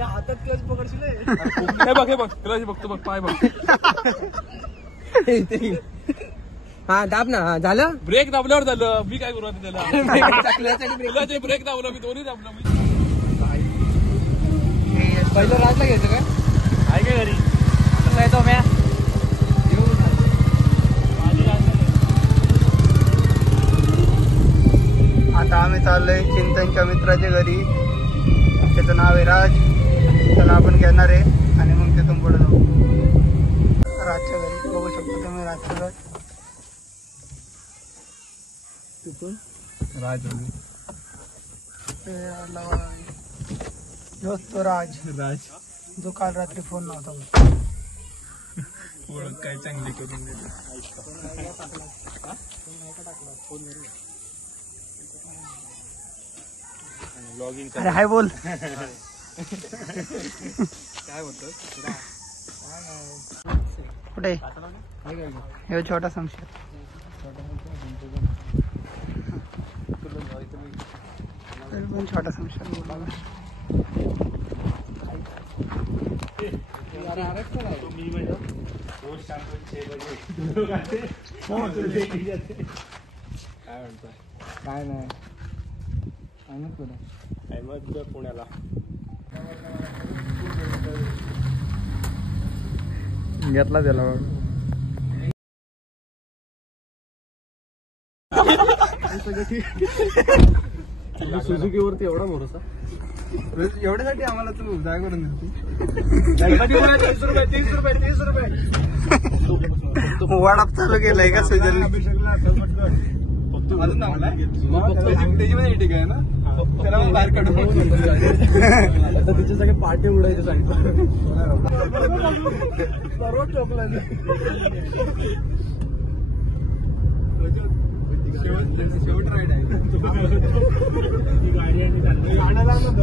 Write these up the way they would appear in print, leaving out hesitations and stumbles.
हातात क्लच पकडशील बघ हे बघ क्लच बघतो बघ पाय बघ. हा दाब ना. झालं ब्रेक दाबल्यावर झालं. मी काय करू त्याला ब्रेक दाबलं मी दोन्ही दाबलं मी. पहिलं राजला घ्यायचं काय आहे काय घरी कसं आहे तो म्या आता आम्ही चाललोय चिंतनच्या मित्राच्या घरी. त्याचं नाव आहे राज. त्याला आपण घेणार आहे आणि मग तिथून पुढे जाऊ राजच्या घरी. बघू शकतो तुम्ही राजचं घर. तिथून राज तो राज जो काल रात्री फोन नव्हता ओळख काय चांगली करून दिली. अरे हाय बोल. काय बोलतो कुठे हे छोटा संशय. छोटा संशय काय नाही पुण्याला घेतला त्याला सुझुकी वरती एवढा भरोसा. एवढ्यासाठी आम्हाला तू जाय करून देतो. 30 रुपये वाडाप चालू केलाय का सुजल. त्याची आहे ना त्याला मग बाहेर काढून तिचे सगळे पाटे उडायचे सांगतो. सर्व टोपला शेवट राईड आहे.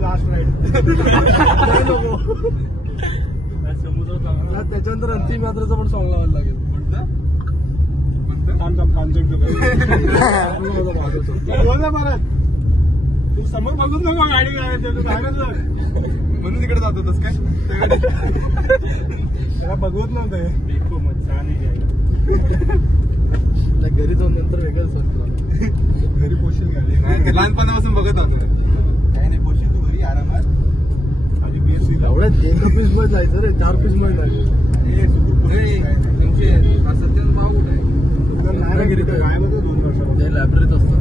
लास्ट राईड त्याच्यानंतर अंतिम यात्रेचा पण सॉंग लावायला लागेल. तू समोर बघून नको गाडी काय म्हणून तिकडे जात होतस काय. त्याला बघवत नव्हतं. घरी जाऊन नंतर वेगळंच वाटतं. घरी पोशील गाडी लहानपणापासून बघत होतो. काही नाही पोशील तू घरी आरामात. एवढ्या 3 पीस मध्ये जायचं रे. 4 पीस मध्ये जायचं. सत्याचं भाव कुठे आहे. लायब्ररीत असतात.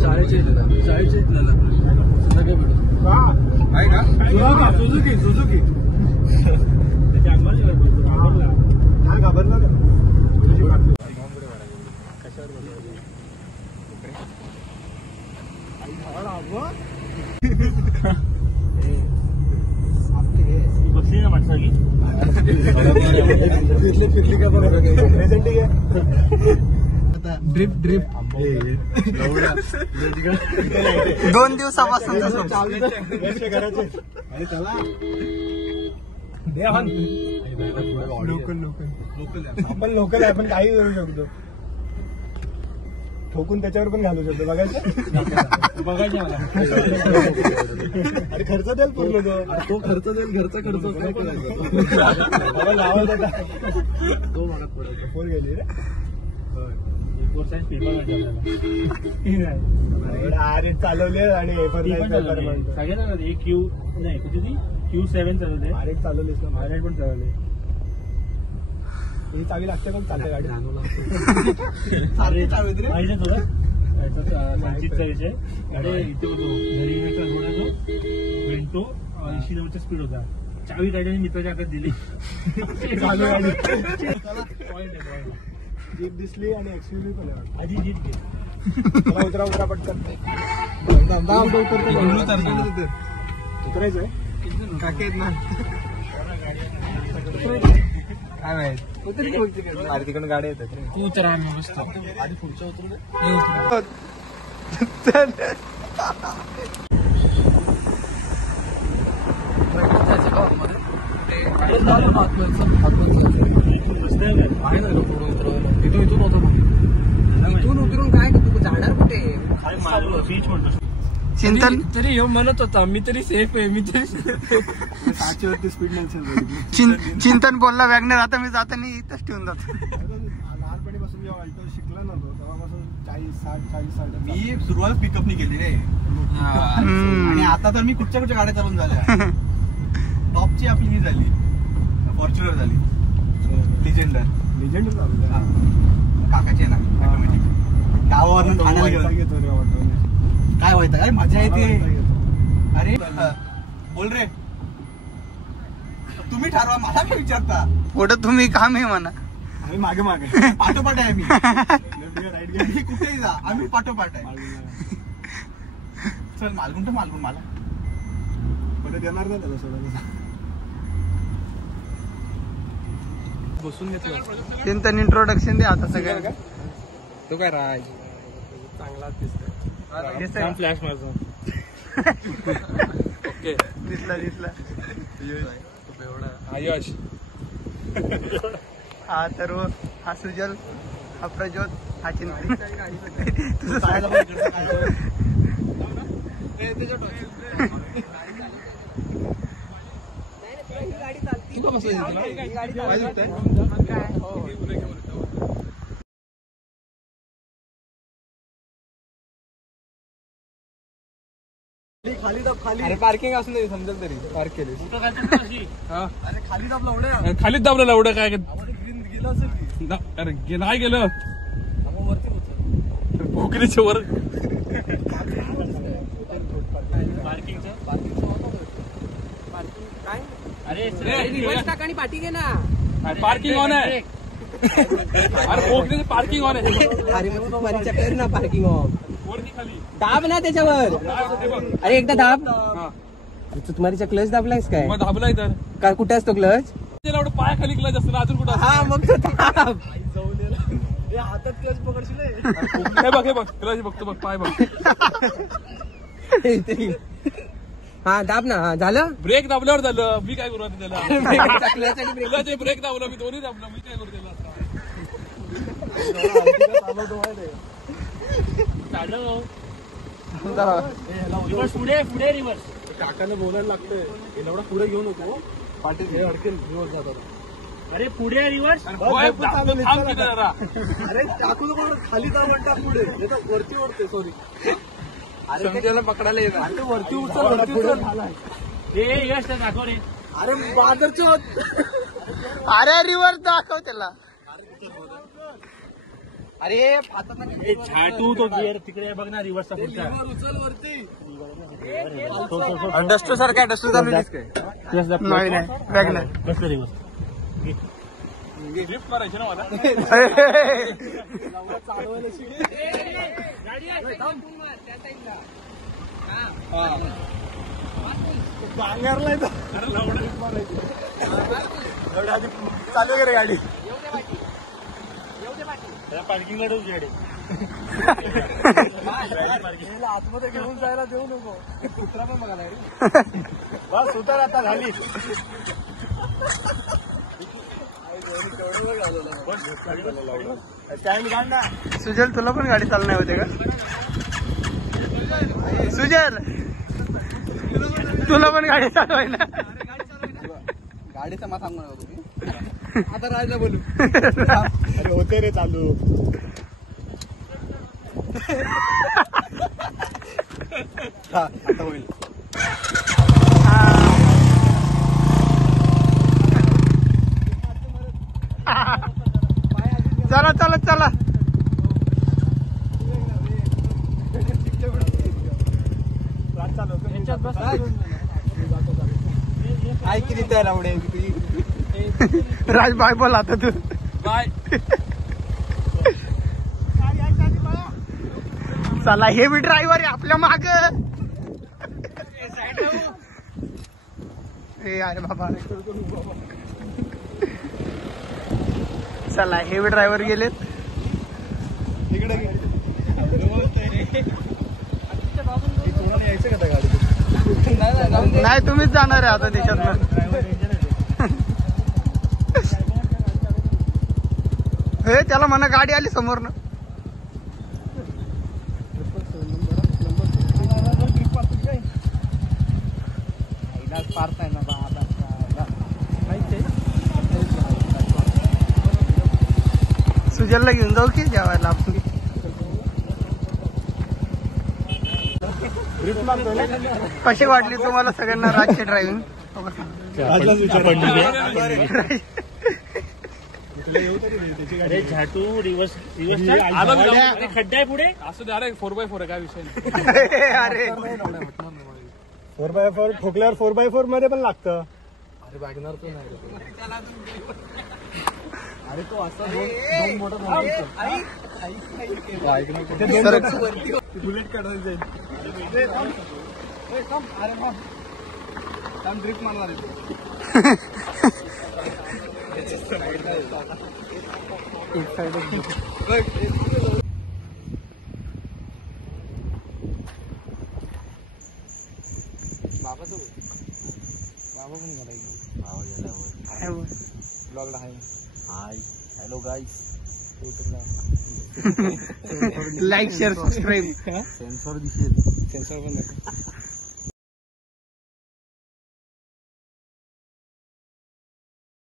चाळीच्या इथल्या सुझुकी घाबरला का. बसली ना माणसा की पिकली का बघा. ड्रिप 2 दिवसापासून आपण लोकल आहे. आपण काही करू शकतो. ठोकून त्याच्यावर पण घालू शकतो. बघायचं अरे खर्च देईल पूर्ण तो खर्च देईल. घरचा खर्च लावायचा तो मागत पडेल. फोन गेली रे. अरे चालवले आणि Q7 चालवले. अरे चालवलीस ना. माझ्या पण चालवले. ही चावी लागते पण चालते गाडी. संचितचा विषय गाडी इथे होतो घरी विंटो 80 किलोमीटर स्पीड होता. चावी गाडीने मित्राच्या हातात दिली. जीप दिसली आणि एक्सयूव्ही पण आहे. आधी जीप घे. उतरा पटकन. उतरायचंय काकेत ना काय माहित. अरे तिकडून गाडी येतात. तू उतरा आधी पुढच्या उतरू दे. इथून उतरून काय झाडावर कुठे बीच म्हणतो. चिंतन तरी हे म्हणत होता मी तरी सेफ आहे, मी तरी 700 वरती स्पीड नाही. चिंतन बोलला वॅगनर, आता मी जाताना इथंच ठेवून जातो. लहानपणीपासून जेव्हा अल्टो शिकला नव्हतो तेव्हापासून 40-60 मी सुरुवात पिकअप नाही केली रे. आणि आता तर मी कुठच्या गाड्या चालून झाल्या. टॉपची आपली ही झाली, फॉर्च्युनर झाली, लिजेंडर काकाची ना ऑटोमॅटिक. गावावरून ठाण्याला गेलो. काय व्हायचं, अरे मजा येते. अरे बोल रे, तुम्ही ठरवा, मला काय विचारता. पुढं तुम्ही काम आहे म्हणा. आम्ही मागे मागे पाठोपाठ आहे. आम्ही कुठेही जा, आम्ही पाठोपाठ आहे. चल मालगुण तर मालगुण, मला परत येणार नाही त्याला सोडायला. बसून घेतलं. चिंतन इंट्रोडक्शन दे आता सगळ्यांना. तो काय राज चांगला दिसतोय. फ्लॅश माझा. ओके, दिसला. आयुष. हा सर्व, हा सुजल, हा प्रज्योत, हा चिंतन. तुझं खाली. अरे पार्किंग असून नाही समजेल तरी पार्क केले. अरे खाली दाबला एवढ्या. खालीच दाबलेलं एवढं काय. गेलं असेल की. अरे नाही गेलं पोकरीच्या वर. पार्किंग ऑन आहे. अरे पोकरीचं पार्किंग ऑन आहे. अरे मग तुम्हाला कर ना पार्किंग ऑन. वरती खाली दाब ना त्याच्यावर. अरे एकदा दाब. हा तुम्हाला क्लच दाबलायस काय? मग दाबलाय तर काय कुठे असतो क्लच? त्याला एवढं पाया खाली क्लच असतं ना, अजून कुठं हा मग तो दाब. हातात क्लच पकडशील. हे बघ क्लच बघतो बघ, पाय बघ. हा दाब ना. हा झालं. ब्रेक दाबल्यावर झालं. मी काय करू आता त्याला. क्लच आणि ब्रेक. क्लच ब्रेक दाबलं, मी दोन्ही दाबलं. मी काय करू त्याला आता. रिव्हर्स पुढे रिव्हर्स. काकाने बोलायला लागतंय एवढा पुढे घेऊ नको, पाठी हे अडकेल. रिवर्स जातात. अरे पुढे रिव्हर्स. अरे काकूला पण खाली का म्हणता पुढे, वरती ओढते. सॉरी, समजायला पकडायला येत. अरे वरती उचल. हे यश दाखव रे. अरे बाजारच्या अरे रिव्हर्स दाखव त्याला. अरे छाटू तो गिअर तिकडे बघ ना, रिव्हर्सचा पुढचा. उचल वरती. डस्टू सारखा डस्टू चालू नाही वॅगनर. कसं रिव्हर्स लिफ्ट मारायची ना मला. चालवायला बांगरलाय चालू करे गाडी. पार्किंगला ठेवू गाडी. आतमध्ये घेऊन जायला देऊ नको. कुत्रा पण बघायला बस उतर आता झाली. सुजल तुला पण गाडी चालणार होते का? सुजल तुला पण गाडी चालवाय ना. गाडीचा मा सांगू नका तुम्ही. आता राहायला बोलू. अरे होते रे चालू. आता होईल. चला. काय किती तयार आवडे. राज बाय बोल आता तू. बाय. चला हे बी ड्रायव्हर आहे आपल्या माग. अरे बाबा चला हे बी ड्रायव्हर गेलेत. यायचं का त्या गाडीत? नाही तुम्हीच जाणार आहे आता देशात. हे त्याला म्हणा गाडी आली समोरनं. पारताय ना बाबा सुजलला घेऊन जाऊ की जेवायला आपण कशी वाटली तुम्हाला सगळ्यांना राजची ड्रायव्हिंग अरे झाटू रिवर्स खड्डा आहे पुढे असं दे. अरे 4x4 आहे काय विषय नाही. अरे 4x4 ठोकल्यावर 4x4 मध्ये पण लागतं. अरे वॅगनर तो नाही अरे तो असा दोन मोठा बुलेट काढायला जाईल. अरे ड्रिप मारणार आहे. ब्लॉगला हाय. हाय हॅलो गाईस. लाईक शेअर सबस्क्राईब सेन्सॉर दिसेल. सेन्सॉर पण